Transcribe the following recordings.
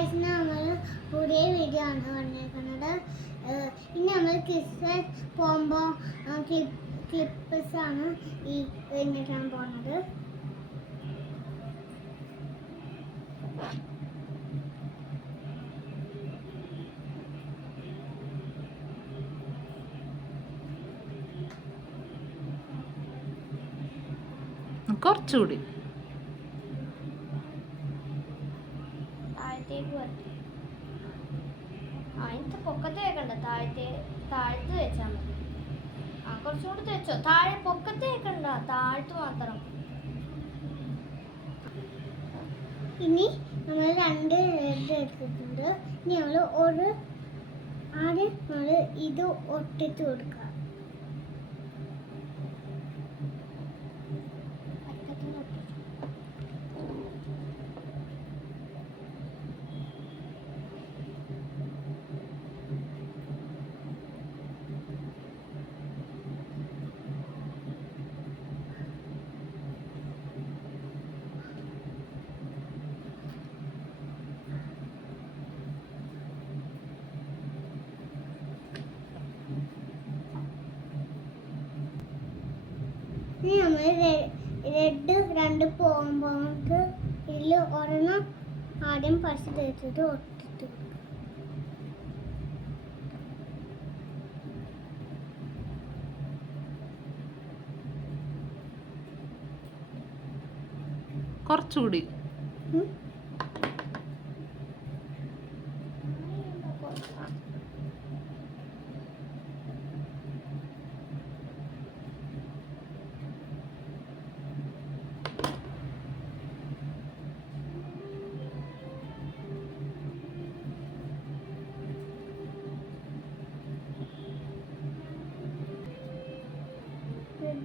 Guys, നമ്മൾ പുതിയ video ആണ് വന്നിരിക്കുന്നത്. ഇനി നമ്മൾ ക്രിസ്മസ് പോകുമ്പോൾ ക്ലിപ്സ് ആണ് ഈ നിർമ്മിക്കാൻ പോകുന്നത്. കുറച്ചുകൂടി താഴത്തേക്ക് വരട്ടെ. അതിന്റെ പൊക്കത്ത് വെക്കണ്ട, താഴത്ത് വെച്ചാൽ മതി. കുറച്ചുകൂടി വെച്ചോ. താഴെ പൊക്കത്ത് വെക്കണ്ട, താഴത്ത് മാത്രം. ഇനി നമ്മൾ 2 റെഡ് എടുത്തിട്ടുണ്ട്. ഇനി നമ്മൾ ആദ്യം നമ്മൾ ഇത് ഒട്ടിച്ച് കൊടുക്കുക. ഇനി നമ്മൾ റെഡ് 2 പോകുമ്പോൾ നമുക്ക് ഇതിൽ ഒരെണ്ണം ആദ്യം പശ തേച്ചിട്ട് ഒട്ടിട്ട് കുറച്ചുകൂടി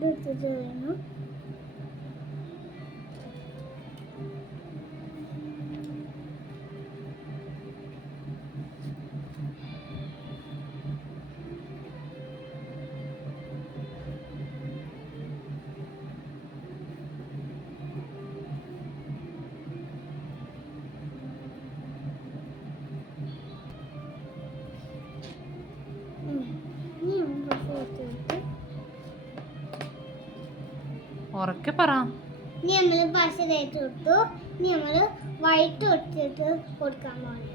എടുത്തിട്ട് വേണം. ഉറക്കെ പറ. ഇനി നമ്മൾ പശ തേച്ച് കൊടുത്തു. ഇനി നമ്മൾ വൈറ്റ് ഒട്ടിട്ട് കൊടുക്കാൻ പോകുന്നു.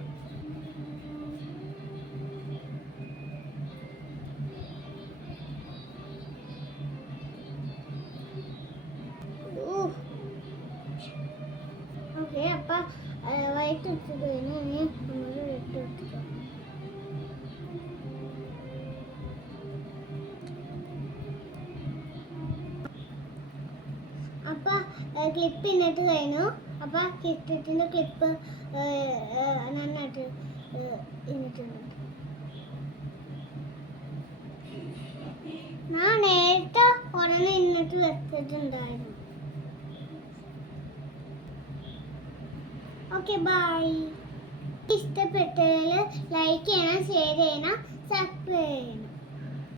ഓക്കെ, അപ്പൊ വൈറ്റ് ഒട്ടിട്ട് കഴിഞ്ഞു. ഇനി നമ്മൾ റെഡ് ഒട്ടിക്കാം. അപ്പൊ ക്ലിപ്പ് ഇന്നിട്ട് കഴിഞ്ഞു. അപ്പൊ കിറ്റിന്റെ ക്ലിപ്പ് നന്നായിട്ട് ഇന്നിട്ടുണ്ട്. ഞാൻ നേരത്തെ ഒരെണ്ണം ഇന്നിട്ട് വെച്ചിട്ടുണ്ടായിരുന്നു. Okay, bye. ഇഷ്ടപ്പെട്ടതിൽ ലൈക്ക് ചെയ്യണം, ഷെയർ ചെയ്യണം, സബ്സ്ക്രൈബ് ചെയ്യണം.